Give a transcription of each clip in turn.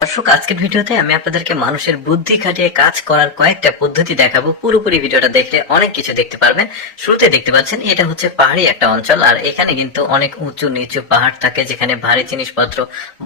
দর্শক, আজকের ভিডিওতে আমি আপনাদেরকে মানুষের বুদ্ধি খাটিয়ে কাজ করার কয়েকটা পদ্ধতি দেখাবো। পুরোপুরি ভিডিওটা দেখলে অনেক কিছু দেখতে পারবেন। শুরুতে দেখতে পাচ্ছেন, এটা হচ্ছে পাহাড়ি একটা অঞ্চল, আর এখানে কিন্তু অনেক উঁচু নিচু পাহাড় থাকে, যেখানে ভারী জিনিসপত্র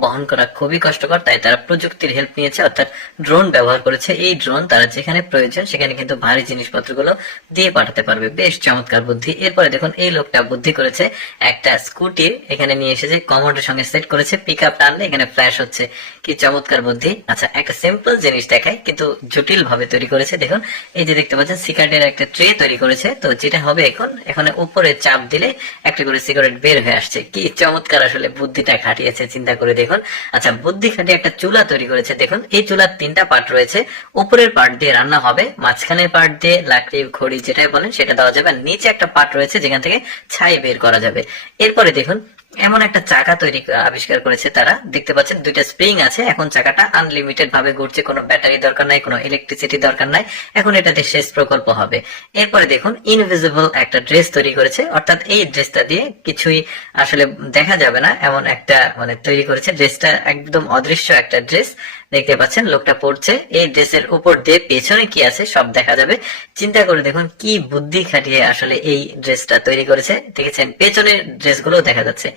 বহন করা খুবই কষ্টকর, তাই তারা প্রযুক্তির হেল্প নিয়েছে, অর্থাৎ ড্রোন ব্যবহার করেছে। এই ড্রোন তারা যেখানে প্রয়োজন, সেখানে কিন্তু ভারী জিনিসপত্রগুলো দিয়ে পাঠাতে পারবে। বেশ চমৎকার বুদ্ধি। এরপরে দেখুন, এই লোকটা বুদ্ধি করেছে, একটা স্কুটি এখানে নিয়ে এসেছে কমোডের সঙ্গে সেট করেছে পিক আপ টানলে এখানে ফ্ল্যাশ হচ্ছে। কি চমৎকার বুদ্ধি। আচ্ছা একটা সিম্পল জিনিস দেখায় কিন্তু জটিল ভাবে তৈরি করেছে। দেখুন, এই যে দেখতে পাচ্ছেন, সিগারেটের একটা ট্রে তৈরি করেছে। তো যেটা হবে এখন, এখানে উপরে চাপ দিলে একটা করে সিগারেট বের হয়ে আসছে। কি চমৎকার আসলে বুদ্ধিটা খাটিয়েছে, চিন্তা করে দেখুন। আচ্ছা বুদ্ধি খাটিয়ে একটা চুলা তৈরি করেছে। দেখুন, এই চুলার তিনটা পার্ট রয়েছে। উপরের পার্ট দিয়ে রান্না হবে, মাঝখানের পার্ট দিয়ে লাকড়ি, খড়ি, যেটাই বলেন, সেটা দেওয়া যাবে। নিচে একটা পার্ট রয়েছে, যেখান থেকে ছাই বের করা যাবে। এরপরে দেখুন এমন একটা চাকা তৈরি আবিষ্কার করেছে তারা। দেখতে পাচ্ছেন, দুইটা স্প্রিং আছে। এখন চাকাটা আনলিমিটেড ভাবে ঘুরছে। কোনো ব্যাটারি দরকার নাই, কোনো ইলেকট্রিসিটি দরকার নাই। এখন এটাতে শেষ প্রকল্প হবে। এরপরে দেখুন ইনভিজিবল একটা ড্রেস তৈরি করেছে। অর্থাৎ এই ড্রেসটা দিয়ে কিছুই আসলে দেখা যাবে না। এমন একটা মানে তৈরি করেছে। ড্রেসটা একদম অদৃশ্য একটা ড্রেস দেখতে পাচ্ছেন, লোকটা পড়ছে। এই ড্রেসের উপর দিয়ে পেছনে কি আছে সব দেখা যাবে। চিন্তা করে দেখুন কি বুদ্ধি খাটিয়ে আসলে এই ড্রেসটা তৈরি করেছে। দেখেছেন, পেছনের ড্রেসগুলো দেখা যাচ্ছে।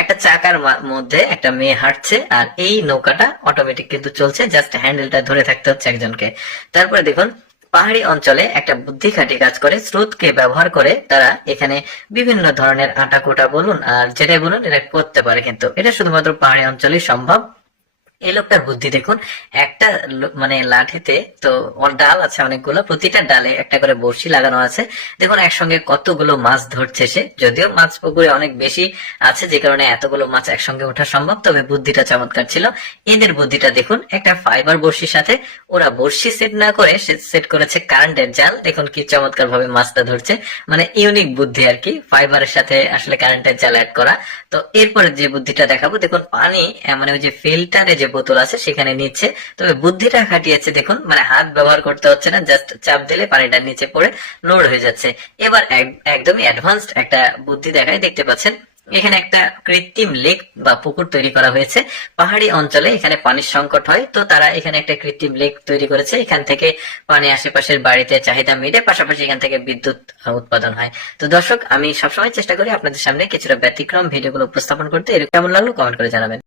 একটা চাকার মধ্যে একটা মেয়ে হাঁটছে আর এই নৌকাটা অটোমেটিক কিন্তু চলছে জাস্ট হ্যান্ডেলটা ধরে থাকতে হচ্ছে একজনকে। তারপরে দেখুন, পাহাড়ি অঞ্চলে একটা বুদ্ধি খাটিয়ে কাজ করে, স্রোতকে ব্যবহার করে তারা এখানে বিভিন্ন ধরনের আটা কোটা বলুন আর যেটাই বলুন এটা করতে পারে কিন্তু। এটা শুধুমাত্র পাহাড়ি অঞ্চলে সম্ভব। এই লোকটার বুদ্ধি দেখুন, একটা মানে লাঠিতে তো ডাল আছে অনেকগুলো, প্রতিটা ডালে একটা করে বড়শি লাগানো আছে। দেখুন, একসঙ্গে কতগুলো মাছ ধরছে সে। যদিও মাছ পুকুরে অনেক বেশি আছে, যে কারণে এতগুলো মাছ একসঙ্গে ওঠা সম্ভব, তবে বুদ্ধিটা চমৎকার ছিল। এদের বুদ্ধিটা দেখুন, একটা ফাইবার বড়শির সাথে। ওরা বড়শি সেট না করে সেট করেছে কারেন্টের জাল। দেখুন, কি চমৎকার ভাবে মাছটা ধরছে। মানে ইউনিক বুদ্ধি আর কি ফাইবারের সাথে আসলে কারেন্টের জাল অ্যাড করা। তো এরপরে যে বুদ্ধিটা দেখাবো, দেখুন, পানি মানে ওই যে ফিল্টারে যে বোতল আছে, সেখানে নিচ্ছে। তবে বুদ্ধিটা খাটিয়েছে, দেখুন মানে হাত ব্যবহার করতে হচ্ছে না, জাস্ট চাপ দিলে পানিটা নিচে পড়ে লোড হয়ে যাচ্ছে। এবার একদমই অ্যাডভান্সড একটা বুদ্ধি দেখায়, দেখতে পাচ্ছেন, এখানে একটা কৃত্রিম লেক বা পুকুর তৈরি করা হয়েছে। পাহাড়ি অঞ্চলে এখানে পানির সংকট হয়, তো তারা এখানে একটা কৃত্রিম লেক তৈরি করেছে। এখান থেকে পানি আশেপাশের বাড়িতে চাহিদা মেটে পাশাপাশি এখান থেকে বিদ্যুৎ উৎপাদন হয়। তো দর্শক, আমি সবসময় চেষ্টা করি আপনাদের সামনে কিছুটা ব্যতিক্রম ভিডিওগুলো উপস্থাপন করতে। এর কেমন লাগল কমেন্ট করে জানাবেন।